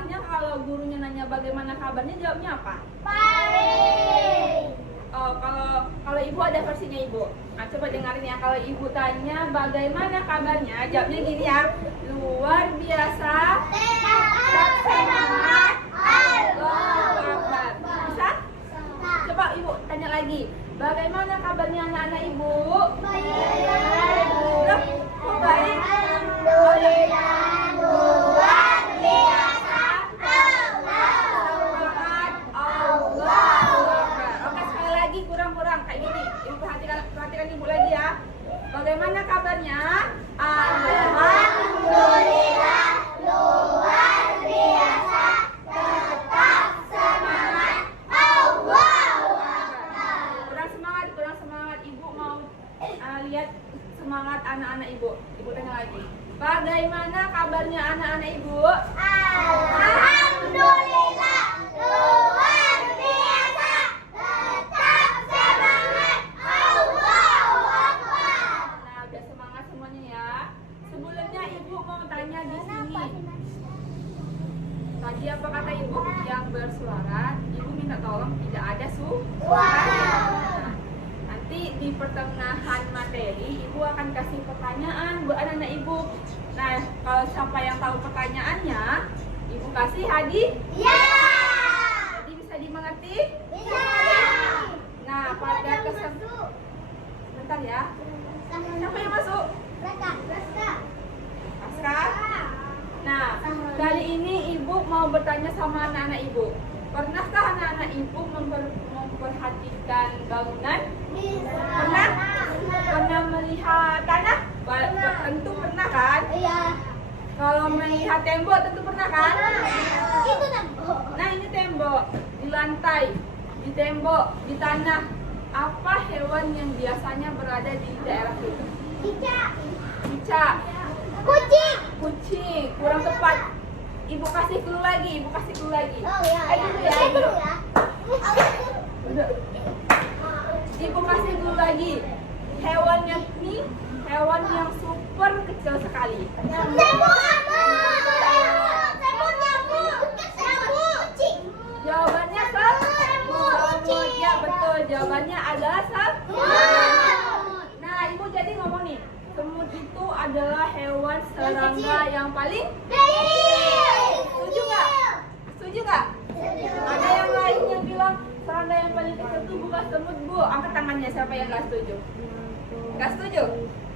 sekolahnya kalau gurunya nanya bagaimana kabarnya jawabnya apa? Baik. Oh, kalau ibu ada versinya ibu. Nah, coba dengerin ya. Kalau ibu tanya bagaimana kabarnya, jawabnya gini ya. Luar biasa. Tetap semangat. Allahu Akbar. Bisa? Coba ibu tanya lagi. Bagaimana kabarnya anak-anak ibu? Baik. Loh, kok baik? Alhamdulillah. Luar biasa. Semangat. Allahu Akbar. Oke, sekali lagi kurang-kurang kayak gini. Ibu perhatikan ibu lagi ya. Bagaimana kabarnya? Alhamdulillah. Luar biasa. Tetap semangat. Allahu Akbar. Kurang semangat. Ibu mau lihat semangat anak-anak ibu. Ibu tanya lagi. Bagaimana kabarnya anak-anak ibu? Alhamdulillah. Luar biasa. Tetap semangat. Allahu Akbar. Nah, udah semangat semuanya ya. Sebelumnya ibu mau tanya di sini. Tadi apa kata ibu? Yang bersuara, ibu minta tolong tidak ada suara. Nah, nanti di pertengahan materi ibu akan kasih pertanyaan buat anak-anak ibu. Nah, kalau siapa yang tahu pertanyaannya, ibu kasih hadiah. Ya. Jadi bisa dimengerti? Bisa. Nah, pada kesempatan bentar ya. Siapa yang masuk? Askar. Nah, kali ini ibu mau bertanya sama anak-anak ibu. Pernahkah anak-anak ibu memperhatikan bangunan? Pernah? Pernah melihat tanah? Tentu pernah kan? Iya. Kalau melihat tembok tentu pernah kan? Itu tembok. Nah, ini tembok. Di lantai, di tembok, di tanah. Apa hewan yang biasanya berada di daerah itu? Cicak. Cicak. Kucing. Kucing. Kurang tepat. Ibu kasih clue lagi. Oh iya. Ayo dulu ya. Saya dulu ya. Udah. Ibu kasih clue lagi. Hewannya ini hewan yang super kecil sekali. Semut. Kucing. Jawabannya semut. Ya betul. Jawabannya adalah semut. Nah, ibu jadi ngomong nih. Semut itu adalah hewan serangga yang paling Setuju nggak? Setuju nggak? Ada yang lain yang bilang serangga yang paling kecil itu bukan semut, Bu. Angkat tangannya siapa yang nggak setuju? Nggak setuju?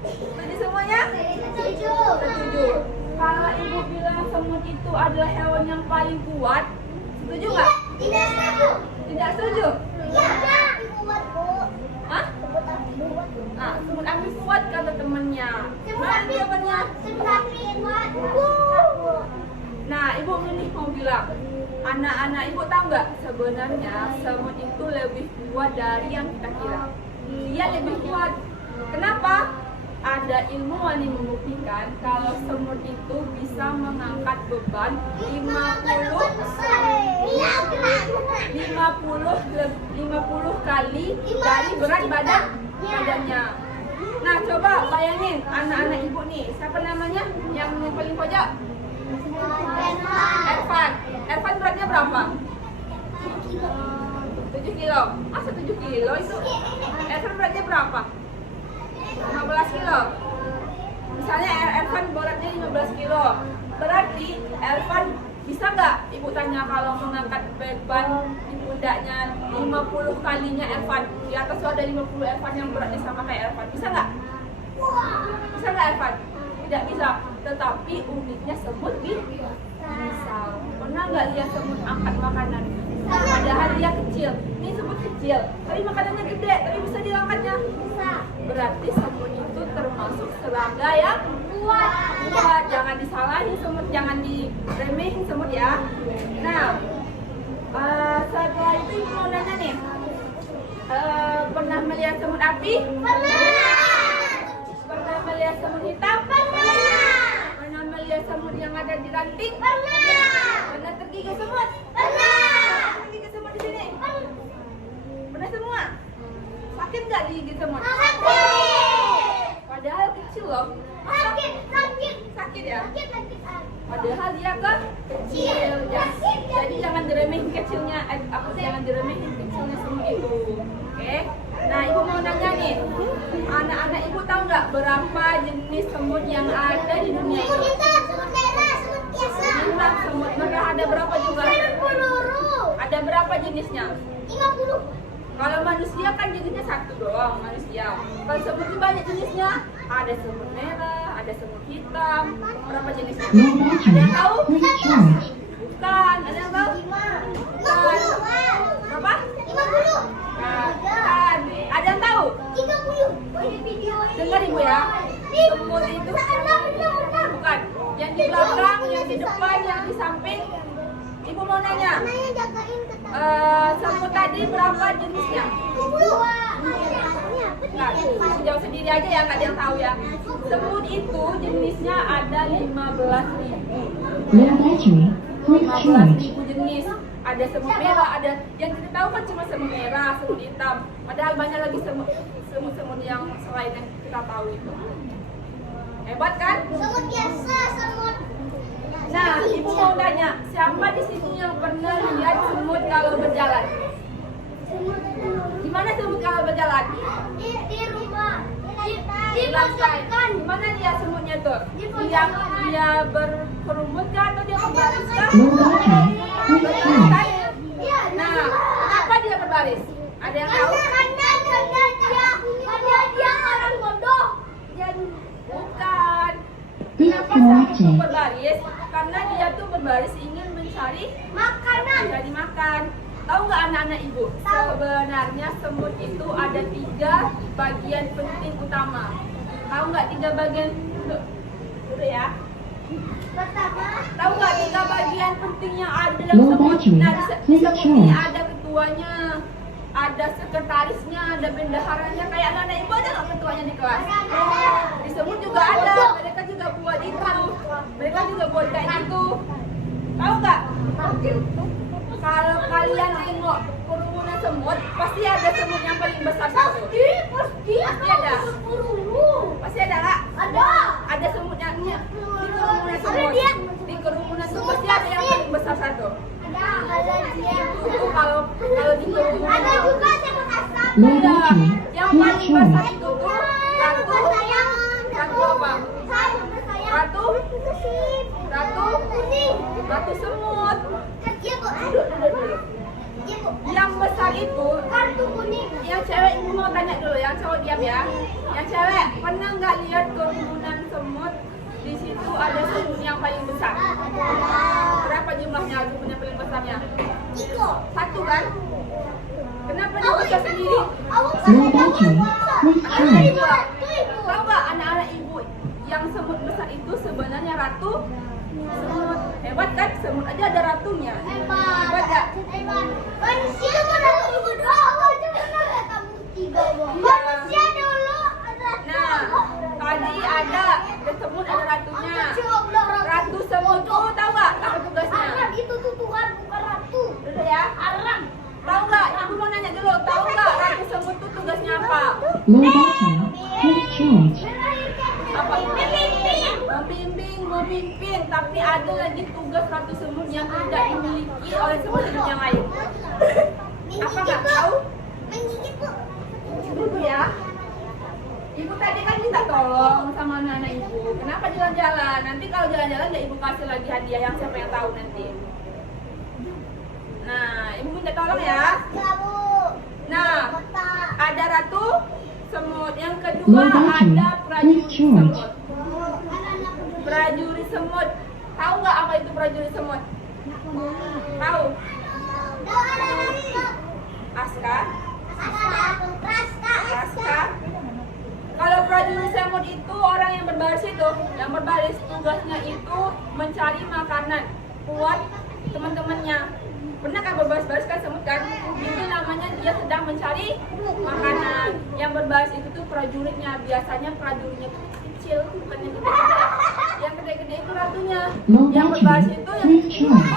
Setuju semuanya? Setuju. Kalau ibu bilang semut itu adalah hewan yang paling kuat, setuju nggak? Tidak setuju. Tidak setuju? Iya. Kuat, Bu. Hah? Nah, semut api kuat kata temennya. Mana jawabannya? Nah, ibu ini mau bilang, anak-anak ibu tahu nggak sebenarnya semut itu lebih kuat dari yang kita kira. Dia lebih kuat. Kenapa? Ada ilmuwan yang membuktikan kalau semut itu bisa mengangkat beban 50 kali dari berat badannya. Nah, coba bayangin anak-anak ibu nih. Siapa namanya? Yang paling pojok? Ervan beratnya berapa? 7 kilo. Masa 7 kilo itu? Ervan beratnya berapa? 15 kilo. Misalnya Ervan beratnya 15 kilo. Berarti Ervan bisa nggak ibu tanya kalau mengangkat beban di pundaknya 50 kalinya Ervan? Di atas tuh ada 50 Ervan yang beratnya sama kayak Ervan. Bisa nggak? Bisa nggak Ervan? Tidak bisa. Tetapi uniknya semut bisa. Pernah nggak lihat semut angkat makanan? Padahal dia kecil. Ini semut kecil, tapi makanannya gede, tapi bisa diangkatnya. Berarti semut itu termasuk serangga yang kuat. Jangan disalahin semut, jangan diremehin semut ya. Nah, setelah itu ibu mau nanya nih, pernah melihat semut api? Pernah melihat semut hitam? Pernah melihat semut yang ada di ranting? Pernah tergigit semut? Tergigit semut di sini? Pernah semua? Sakit nggak digigit semut? Padahal kecil loh. Sakit. sakit ya. Sakit. Padahal dia kecil ya. Jadi jangan diremehin kecilnya, jangan diremehin kecilnya semut itu. Oke. Nah, ibu mau nanya nih, anak-anak ibu tahu nggak berapa jenis semut yang ada di dunia Semut ini? hitam, semut merah, semut biasa. Bintang semut merah ada berapa jumlah? Peluru. Ada berapa jenisnya? 50. Kalau manusia kan jenisnya satu doang manusia. Kalau semut ini banyak jenisnya. Ada semut merah, ada semut hitam. Berapa jenisnya? Ada yang tahu? Bukan. Ada yang tahu? 50. Berapa? 50. Nah, bukan. Ada yang tahu? 30. Banyak video ini. Dengar ibu ya. Semut itu bukan. Yang di belakang, yang di depan, yang di samping. Ibu mau nanya. Naya jagain kata. Semut tadi berapa jenisnya? 20. Nggak, jawab sendiri aja ya, nggak ada yang tahu ya. Semut itu jenisnya ada 15.000. Low battery, quick charge. 15.000 jenis. Ada semut merah, ada yang kita tahu kan cuma semut merah, semut hitam. Padahal banyak lagi semut-semut yang selain yang kita tahu itu. Hebat kan? Semut biasa, semut. Nah, ibu mau tanya, siapa di sini yang pernah lihat semut kalau berjalan? Gimana semut kalau berjalan? Di rumah. Di lantai. Gimana dia semutnya tuh? Dia berkerumut kah atau dia berbaris kah? Low battery, quick charge. Nah, kenapa dia berbaris? Ada yang tahu? Karena dia orang bodoh. Bukan. Kenapa semut itu berbaris? Karena dia tuh berbaris ingin mencari Makanan. makan. Tahu nggak anak-anak ibu? Sebenarnya semut itu ada 3 bagian penting utama. Tahu nggak 3 bagian? Dulu ya. Pertama. Tahu nggak 3 bagian penting yang ada dalam Low semut? battery, Nah, di quick semut ini charge. ada ketuanya, ada sekretarisnya, ada bendaharanya. Kayak anak-anak ibu ada nggak ketuanya di kelas? Di semut juga ada. Mereka juga buat itu. Mereka juga buat kayak gitu. Tahu nggak? Kalau kalian tengok kerumunan semut, pasti ada semut yang paling besar satu. Pasti ada. Pasti ada nggak? Ada. Ada semut yang di kerumunan semut. Ada dia. Di kerumunan semut pasti ada yang paling besar satu. Ada dia. Itu kalau di kerumunan. Ada juga semut asap. Low Iya. battery, Yang quick paling besar charge. itu tuh ratu. Ratu apa? Ratu. Ratu. Kuning. Ratu semut. Kecil kok. Iya, Bu. Yang besar itu Kartu kuning. yang cewek ini mau tanya dulu, yang cowok diam ya. Yang cewek pernah nggak lihat kerumunan semut? Di situ ada semut yang paling besar. Berapa jumlahnya semut yang paling besarnya? Iko. Satu kan? Kenapa dia bisa sendiri? Low battery, quick charge. Tahu nggak anak-anak ibu yang semut besar itu sebenarnya ratu semut. Hebat kan? Semut aja ada ratunya. Hebat nggak? Manusia ratu bodoh. Manusia dulu ada. Nah, tadi ada semut ada ratunya. Ratu semut itu tahu nggak apa tugasnya? Arab itu tuh Tuhan bukan ratu. Dulu ya. Arab. Tahu nggak? Ibu mau nanya dulu. Tahu nggak ratu semut itu tugasnya apa? Low battery, quick charge. Apa? Memimpin. Tapi ada lagi tugas ratu semut yang tidak dimiliki oleh semut-semut yang lain. Apa nggak tahu? Menggigit, Bu. Dulu ya. Ibu tadi kan minta tolong sama anak-anak ibu. Kenapa jalan-jalan? Nanti kalau jalan-jalan ya ibu kasih lagi hadiah yang siapa yang tahu nanti. Nah, ibu minta tolong ya. Ya, Bu. Nah, Kota. ada ratu semut. Yang kedua Low battery, ada prajurit quick charge. semut. Prajurit semut. Tahu nggak apa itu prajurit semut? Tahu? Aska? Aska? Kalau prajurit semut itu orang yang berbaris itu, yang berbaris tugasnya itu mencari makanan buat teman-temannya. Pernah kan berbaris-baris kan semut kan? Itu namanya dia sedang mencari makanan. Yang berbaris itu tuh prajuritnya. Biasanya prajuritnya itu kecil, bukan yang gede-gede. Yang gede-gede itu ratunya. Low Yang berbaris itu yang battery, quick charge.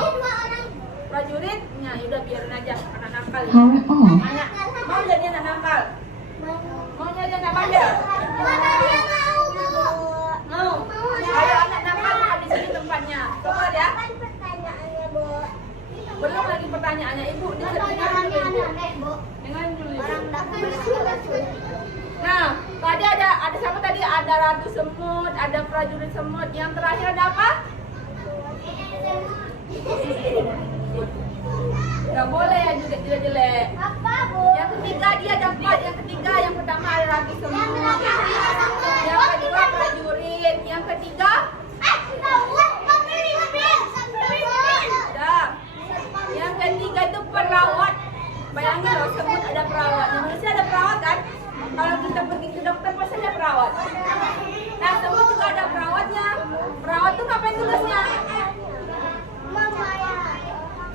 prajuritnya. Yaudah biarin aja anak nakal. Power off. Anak mau jadi anak nakal? Mau jadi anak bandel? Mana dia mau, Bu? Mau. Kalau anak nakal semut, ada prajurit semut. Yang terakhir ada apa? Nggak boleh yang jelek-jelek. Apa, Bu? Yang ketiga dia dapat. Yang ketiga, yang pertama ada ratu semut. Yang kedua prajurit. Yang ketiga ada. Yang ketiga itu perawat. Bayangin loh, semut ada perawat. Di Indonesia ada perawat kan? Kalau kita pergi ke dokter pasti ada perawat. Nah, semut juga ada perawatnya. Perawat tuh ngapain tugasnya?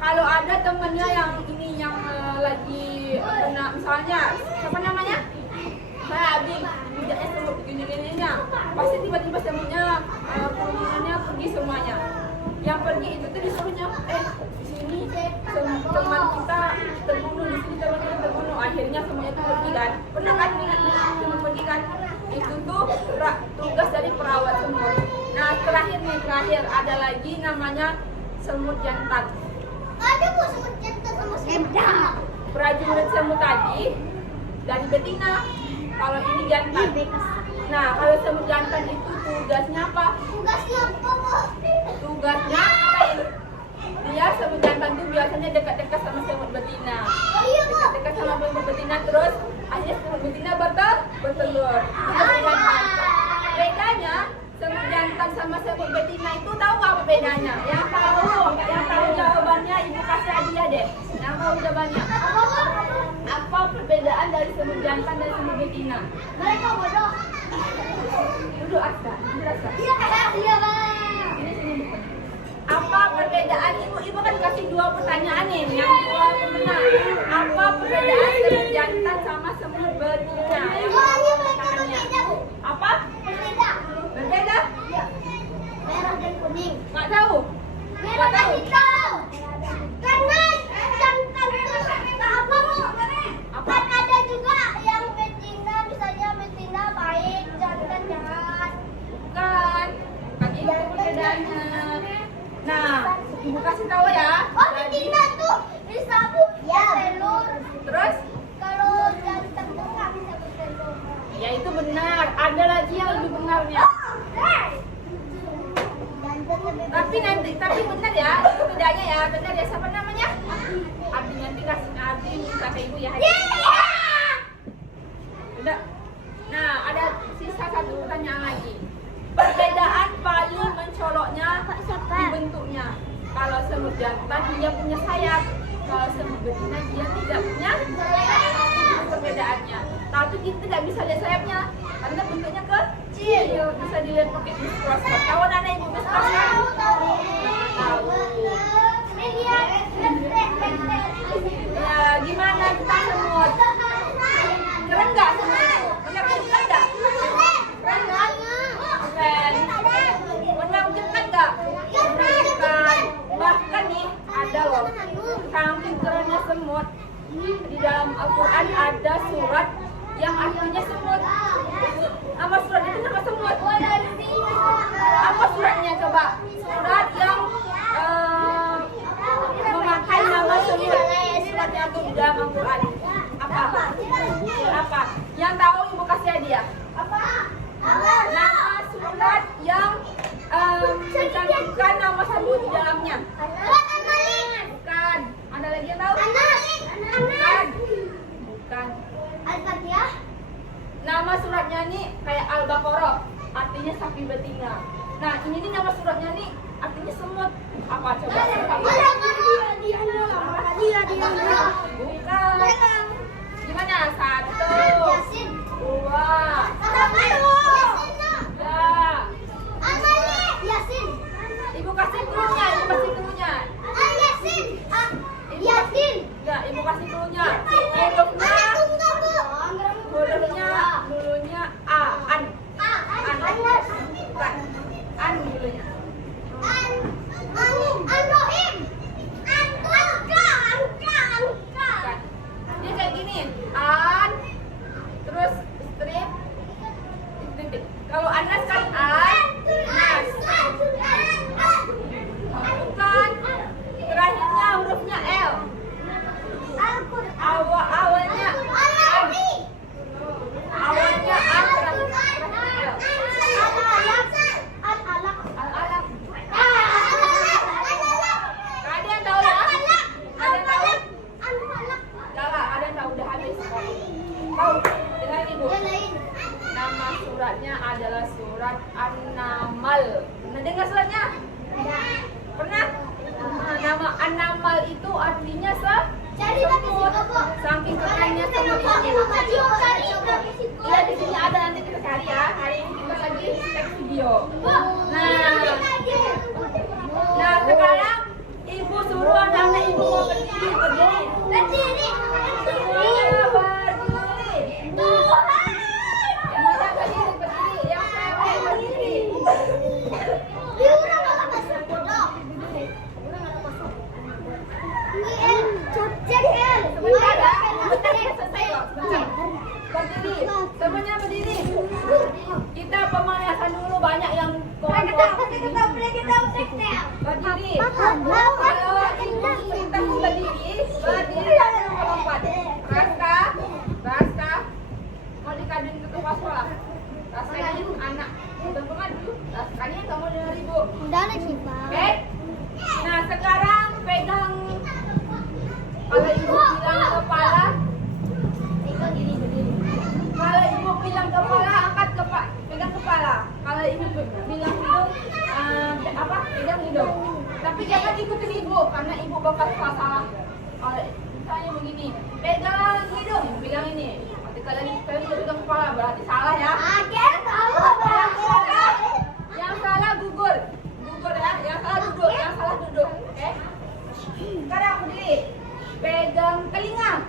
Kalau ada temennya yang ini yang lagi kena, misalnya siapa namanya? Saya Abi, mijaknya semut begini-gininya. Pasti tiba-tiba semutnya kemudiannya pergi semuanya. Yang pergi itu tuh disuruhnya, di sini teman kita terbunuh, di sini teman kita terbunuh. Akhirnya semuanya itu pergi kan. Pernah kan ingat semut pergi kan? Itu tuh tugas dari perawat semut. Nah terakhir ada lagi namanya semut jantan. Ada Bu semut jantan sama semut. Prajurit semut tadi dari betina. Kalau ini jantan. Nah kalau semut jantan itu tugasnya apa? Tugasnya apa, Bu? Tugasnya ngapain? Dia semut jantan tuh biasanya dekat-dekat sama semut betina. Oh iya, Bu. Dekat sama semut betina terus akhirnya semut betina bertelur. Bedanya semut jantan sama semut betina itu tahu nggak apa bedanya? Yang tahu jawabannya ibu kasih hadiah deh. Yang tahu jawabannya. Apa perbedaan dari semut jantan dan semut betina? Mereka bodoh. Duduk Asta, jelaskan. Iya, Bang. Sini. Apa perbedaan ibu kan kasih dua pertanyaan nih, yang dua pemenang. Apa perbedaan semut jantan sama semut betina? Soalnya mereka berbeda, Bu. Apa? Berbeda. Berbeda? Iya. Merah dan kuning. Nggak tahu. Merah dan hitam. Karena jantan itu nggak apa, Bu? Apa? Kan ada juga yang betina, misalnya betina baik, jantan jahat. Bukan. Kan itu perbedaannya. Nah, ibu kasih tahu ya. Oh, betina tuh bisa bertelur. Terus? Kalau jantan tuh nggak bisa bertelur. Ya itu benar. Ada lagi yang lebih benarnya. Tapi benar ya. Itu bedanya ya. Benar ya. Siapa namanya? Abi nanti minta ke ibu ya. Udah. Nah, ada sisa satu pertanyaan lagi. Perbedaan paling mencoloknya di bentuknya. Kalau semut jantan dia punya sayap. Kalau semut betina dia tidak punya sayap. Perbedaannya. Tapi kita tidak bisa lihat sayapnya karena bentuknya kecil. Bisa dilihat pakai mikroskop. Tahu anak ibu mikroskop? Tahu. Ya, gimana kita semut? Keren nggak semut itu? Menakjubkan nggak? Keren nggak? Keren. Menakjubkan nggak? Menakjubkan. Bahkan nih ada loh. Saking kerennya semut. Di dalam Al-Quran ada surat yang artinya semut. Nama suratnya itu nama semut. Apa suratnya coba? Surat yang memakai nama semut. Suratnya itu di dalam Al-Quran. Apa? Yang tahu ibu kasih hadiah. Nama surat yang mencantumkan nama semut di dalamnya. Bukan. Ada lagi yang tahu? Bukan. Al-Fatihah. Nama suratnya nih kayak Al-Baqarah, artinya sapi betina. Nah, ini nih nama suratnya nih artinya semut. Apa coba? Bukan. Gimana? 1, 2, 3. Ibu kasih cluenya, Enggak, ibu kasih cluenya. Hurufnya A, an. Bukan. An dulunya. Bukan. Dia kayak gini. An, terus strip, Anamal. Pernah dengar suratnya? Pernah? Nama Anamal itu artinya Cari lagi sih, Kak. saking kerennya sama dia. Ya di sini ada, nanti kita cari ya. Hari ini kita lagi cek video. Nah sekarang ibu suruh anak-anak ibu mau berdiri. Berdiri. Semuanya berdiri. Yang mana berdiri, yang cewek berdiri. Dia udah nggak masuk bodoh. Cek ya. Sebentar ya, sebentar ya, selesai kok, sebentar. Berdiri, semuanya berdiri. Kita pemanasan dulu, banyak yang berdiri. Kalau kita berdiri jangan lompat. Raska, mau dikadin ke kepala sekolah. Raska ini anak, bukan pengadu. Raska ini kamu dengar ibu. Udah lagi, Pak. Oke? Nah sekarang pegang. Kalau ibu bilang kepala, kalau ibu bilang kepala, angkat kepala, pegang kepala. Kalau ibu bilang hidung, pegang hidung. Tapi jangan ikutin ibu, karena ibu bakal salah. Kalau misalnya begini, pegang hidung, pegang ini. Nanti kalian pegang kepala, berarti salah ya. Yang salah gugur ya. Yang salah duduk. Oke? Sekarang berdiri. Pegang telinga.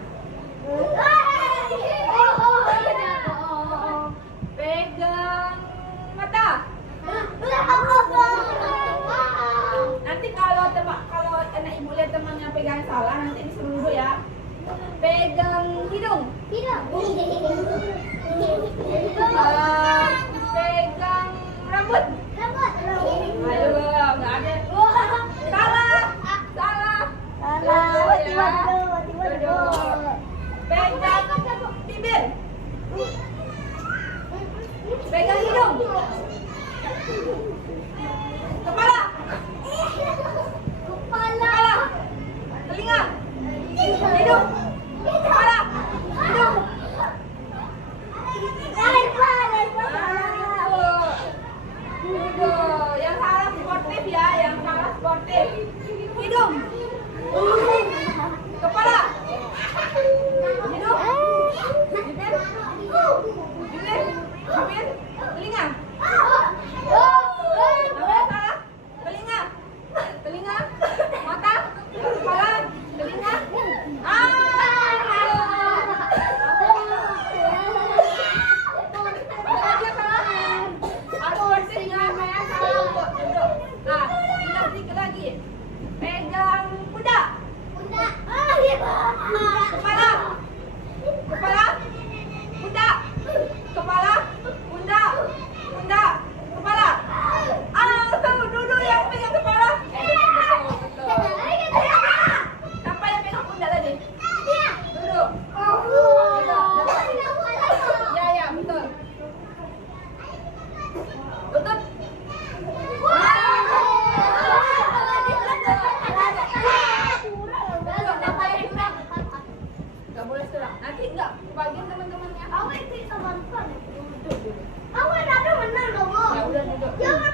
Pegang mata. Nanti kalau anak ibu lihat temannya pegang salah, nanti disuruh duduk ya. Pegang hidung. Pegang rambut. Ayo, nggak ada. Salah. Pegang bibir. Pegang hidung. Kepala. Telinga. Hidung. Kepala. Hidung. Yang salah sportif ya, yang salah sportif. Hidung. Kepala. Hidung. Bibir. Telinga. Namanya salah. Telinga. Mata. Kepala. Telinga. Sedikit lagi. Pegang kuda. Kepala. Kuda. Kepala. Kuda. Kepala. Duduk yang pegang kepala. Betul. Siapa yang pegang kuda tadi? Duduk. Ya, betul. Betul. Gak boleh serang. Nanti enggak bagian teman-temannya. Ya udah duduk. Ya udah.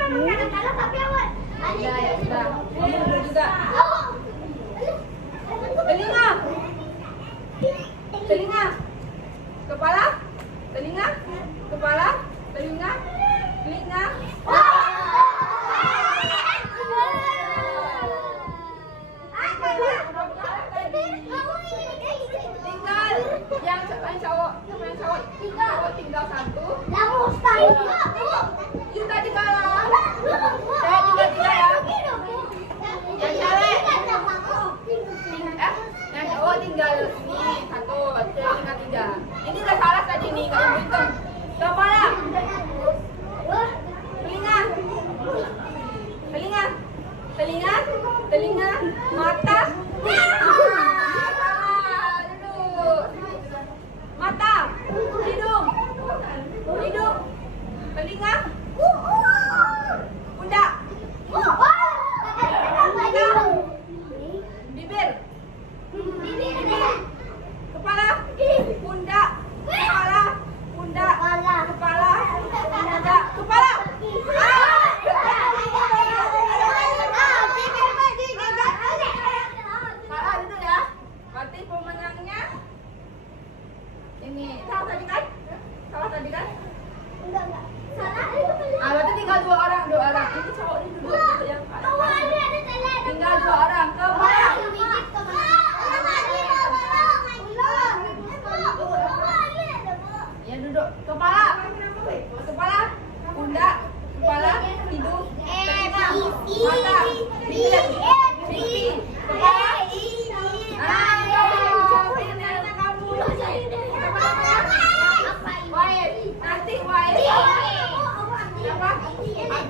Kamu duduk juga. Telinga. Kepala. Telinga. Tinggal yang cowok tinggal satu. You tadi kalah. Saya tinggal 3 ya.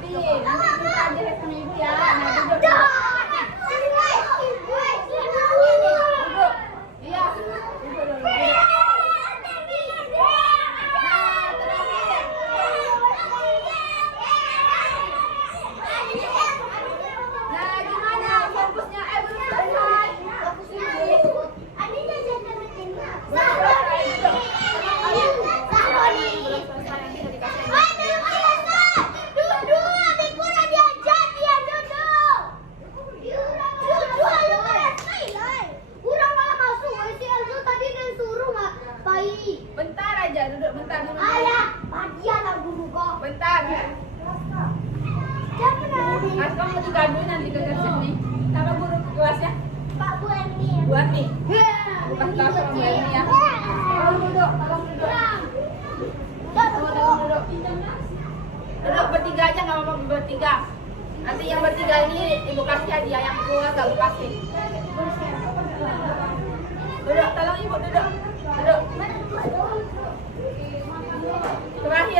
kasih. Nanti minta aja sama ibu ya. Nah, duduk. Duduk. Iya. Duduk dulu. Nah, gimana fokusnya? Belum selesai. Fokus ini. Bentar aja, duduk bentar dulu. Bentar. Asma mau digaduin nanti ke sini. Sama guru kelasnya? Bu Ani. Bukan tahu sama Bu Ani ya. Tolong duduk. Duduk. Duduk bertiga aja, nggak apa-apa bertiga. Nanti yang bertiga ini ibu kasih hadiah, yang kedua gak kasih. Duduk, tolong ibu duduk. Duduk.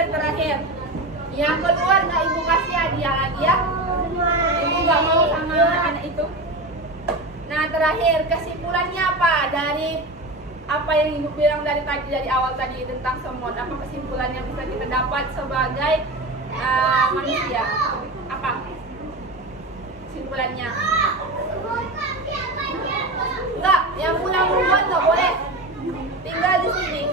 Terakhir. Yang kedua nggak ibu kasih hadiah lagi ya. Ibu nggak mau sama anak itu. Nah, terakhir kesimpulannya apa dari apa yang ibu bilang dari awal tadi tentang semut? Apa kesimpulannya bisa kita dapat sebagai manusia? Apa kesimpulannya? Enggak, yang pulang duluan nggak boleh. Tinggal di sini.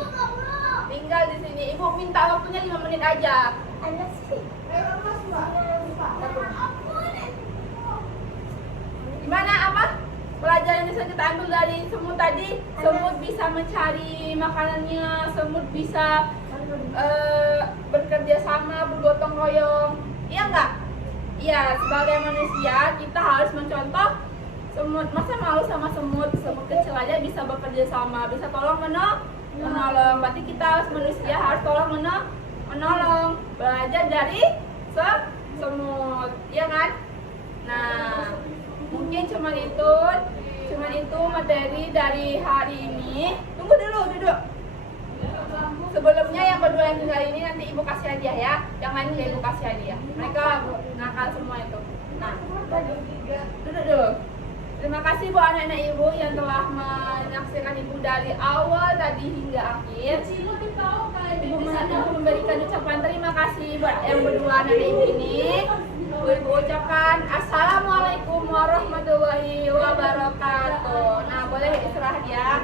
Ibu minta waktunya 5 menit aja. Gimana apa? Pelajaran yang bisa kita ambil dari semut tadi, semut bisa mencari makanannya, semut bisa bekerja sama, bergotong royong. Iya enggak? Iya, sebagai manusia kita harus mencontoh semut. Masa malu sama semut? Semut kecil aja bisa bekerja sama, bisa tolong menolong. Berarti kita harus manusia harus tolong menolong. Belajar dari semut, ya kan? Nah, mungkin cuma itu materi dari hari ini. Tunggu dulu, duduk. Sebelumnya yang berdua yang tinggal ini nanti ibu kasih hadiah ya. Yang lain nggak ibu kasih hadiah. Mereka nakal semua itu. Nah, duduk dulu. Terima kasih buat anak-anak ibu yang telah menyaksikan ibu dari awal tadi hingga akhir. Ibu memberikan ucapan terima kasih buat yang berdua anak-anak ibu ini. Ibu ucapkan Assalamualaikum warahmatullahi wabarakatuh. Nah, boleh istirahat ya.